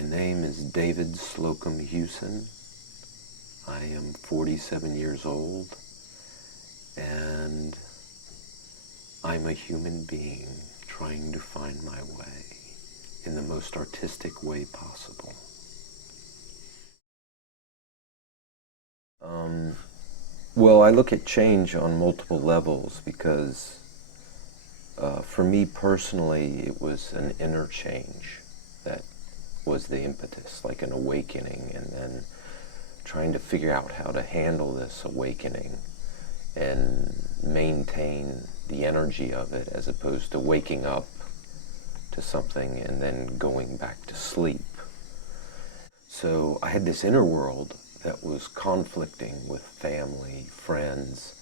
My name is David Slocum Hewson. I am 47 years old, and I'm a human being trying to find my way in the most artistic way possible. Well, I look at change on multiple levels because for me personally, it was an inner change that was the impetus, like an awakening, and then trying to figure out how to handle this awakening and maintain the energy of it as opposed to waking up to something and then going back to sleep. So I had this inner world that was conflicting with family, friends,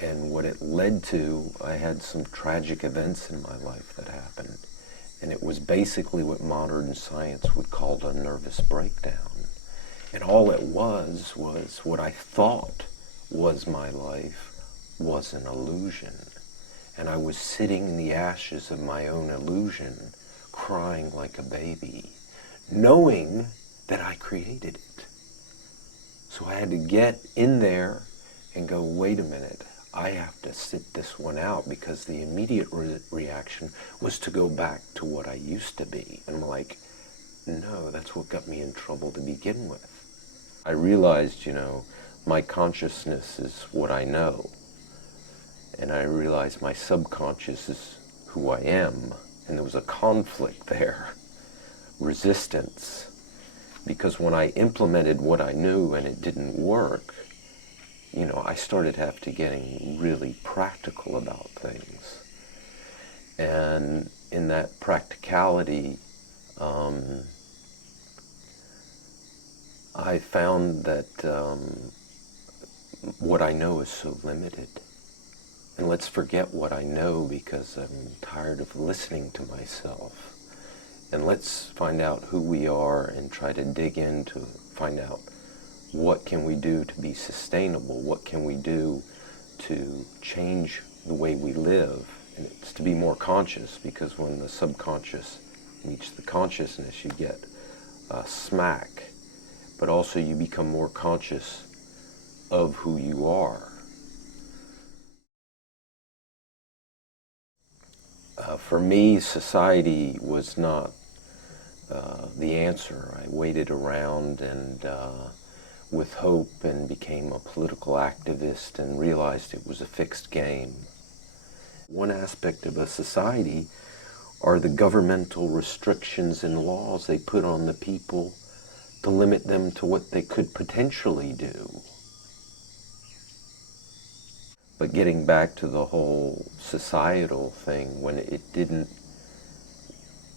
and what it led to, I had some tragic events in my life that happened. And it was basically what modern science would call a nervous breakdown. And all it was what I thought was my life was an illusion. And I was sitting in the ashes of my own illusion, crying like a baby, knowing that I created it. So I had to get in there and go, wait a minute, I have to sit this one out, because the immediate reaction was to go back to what I used to be. And I'm like, no, that's what got me in trouble to begin with. I realized, my consciousness is what I know. And I realized my subconscious is who I am. And there was a conflict there, resistance. Because when I implemented what I knew and it didn't work, I started getting really practical about things. And in that practicality, I found that what I know is so limited. And let's forget what I know, because I'm tired of listening to myself. And let's find out who we are and try to dig in to find out what can we do to be sustainable, what can we do to change the way we live. And it's to be more conscious, because when the subconscious meets the consciousness, you get a smack. But also you become more conscious of who you are. For me, society was not the answer. I waited around and with hope, and became a political activist and realized it was a fixed game. One aspect of a society are the governmental restrictions and laws they put on the people to limit them to what they could potentially do. But getting back to the whole societal thing, when it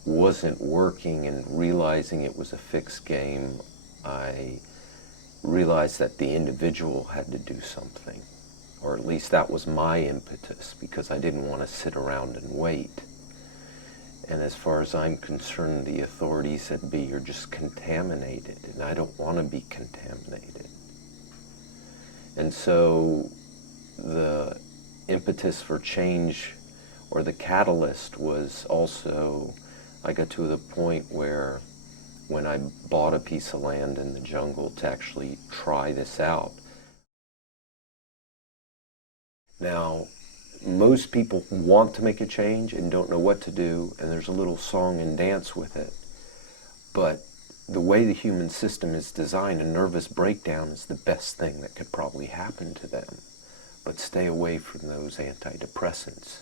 wasn't working and realizing it was a fixed game, I realized that the individual had to do something. Or at least that was my impetus, because I didn't want to sit around and wait. And as far as I'm concerned, the authorities said, you're just contaminated, and I don't want to be contaminated. And so the impetus for change, or the catalyst, was also, I got to the point where when I bought a piece of land in the jungle to actually try this out. Now, most people want to make a change and don't know what to do, and there's a little song and dance with it. But the way the human system is designed, a nervous breakdown is the best thing that could probably happen to them. But stay away from those antidepressants.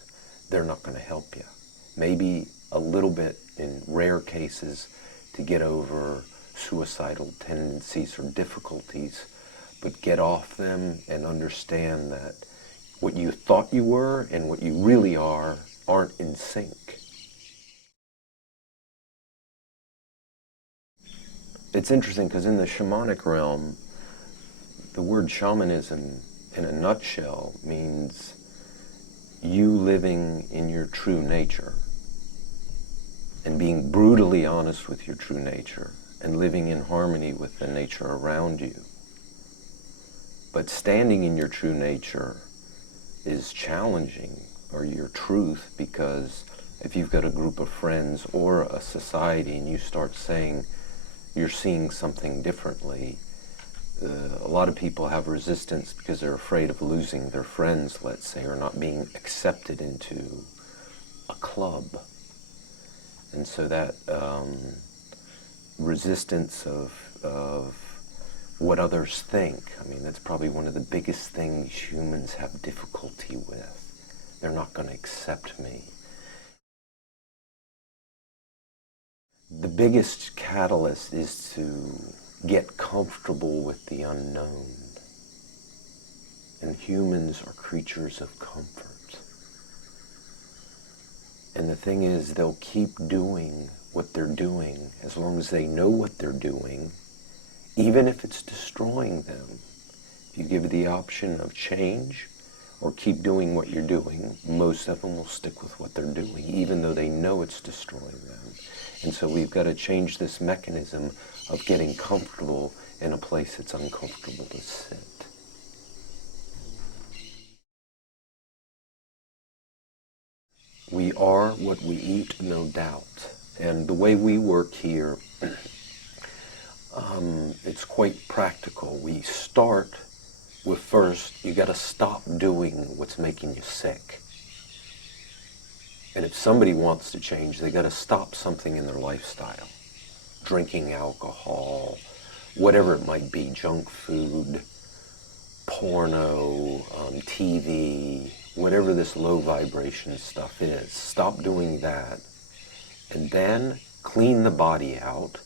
They're not going to help you. Maybe a little bit in rare cases to get over suicidal tendencies or difficulties, but get off them and understand that what you thought you were and what you really are aren't in sync. It's interesting, because in the shamanic realm, the word shamanism in a nutshell means you living in your true nature and being brutally honest with your true nature and living in harmony with the nature around you. But standing in your true nature is challenging, or your truth, because if you've got a group of friends or a society and you start saying you're seeing something differently, a lot of people have resistance because they're afraid of losing their friends, let's say, or not being accepted into a club. And so that resistance of what others think, I mean, that's probably one of the biggest things humans have difficulty with. They're not going to accept me. The biggest catalyst is to get comfortable with the unknown. And humans are creatures of comfort. And the thing is, they'll keep doing what they're doing as long as they know what they're doing, even if it's destroying them. If you give the option of change or keep doing what you're doing, most of them will stick with what they're doing, even though they know it's destroying them. And so we've got to change this mechanism of getting comfortable in a place that's uncomfortable to sit. We are what we eat, no doubt. And the way we work here, it's quite practical. We start with first, you got to stop doing what's making you sick. And if somebody wants to change, they got to stop something in their lifestyle. Drinking alcohol, whatever it might be, junk food, porno, TV, whatever this low vibration stuff is. Stop doing that. And then clean the body out,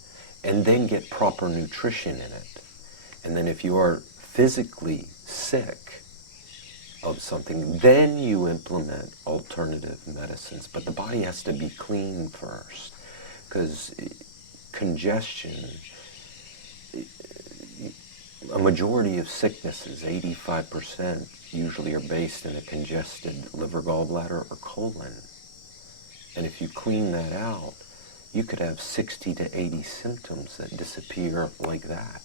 and then get proper nutrition in it. And then if you are physically sick of something, then you implement alternative medicines. But the body has to be clean first, because congestion, a majority of sicknesses, 85%, usually are based in a congested liver, gallbladder, or colon. And if you clean that out, you could have 60 to 80 symptoms that disappear like that.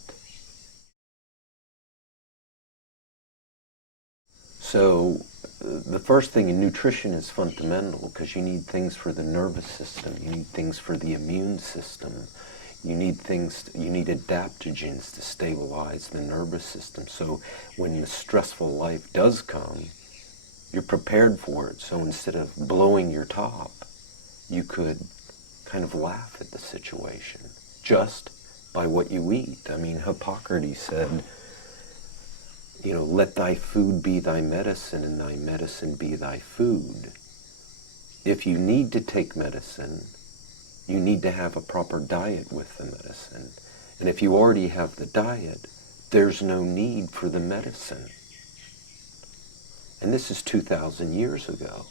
So the first thing in nutrition is fundamental, because you need things for the nervous system, you need things for the immune system, you need adaptogens to stabilize the nervous system. So when the stressful life does come, you're prepared for it. So instead of blowing your top, you could kind of laugh at the situation just by what you eat. I mean, Hippocrates said, let thy food be thy medicine and thy medicine be thy food. If you need to take medicine, you need to have a proper diet with the medicine. And if you already have the diet, there's no need for the medicine. And this is 2,000 years ago.